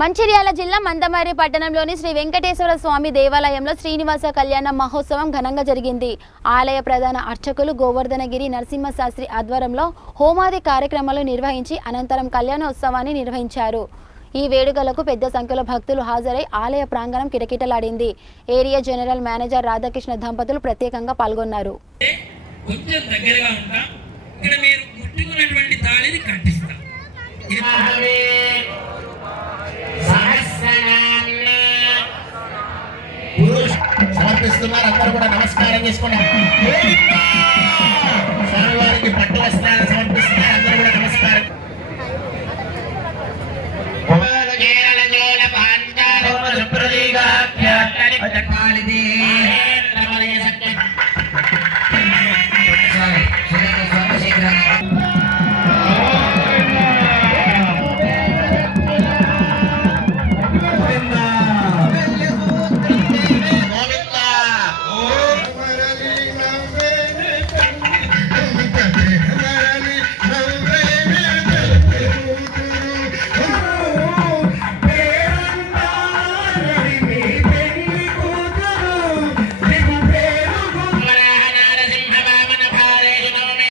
మంచిర్యాల జిల్లా మందమర్రి పట్టణంలోని శ్రీ వెంకటేశ్వర స్వామి దేవాలయంలో శ్రీనివాస కళ్యాణ మహోత్సవం ఘనంగా జరిగింది. ఆలయ ప్రధాన అర్చకులు గోవర్ధనగిరి నరసింహశాస్త్రి ఆధ్వర్యంలో హోమాది కార్యక్రమాలు నిర్వహించి అనంతరం కళ్యాణోత్సవాన్ని నిర్వహించారు. ఈ వేడుకలకు పెద్ద సంఖ్యలో భక్తులు హాజరై ఆలయ ప్రాంగణం కిటకిటలాడింది. ఏరియా జనరల్ మేనేజర్ రాధాకృష్ణ దంపతులు ప్రత్యేకంగా పాల్గొన్నారు. సమర్పిస్తున్నారు. అందరూ కూడా నమస్కారం చేసుకోండి. స్వామివారికి పట్టు వస్త్రాలు సమర్పిస్తున్నారు. అందరూ కూడా నమస్కారం.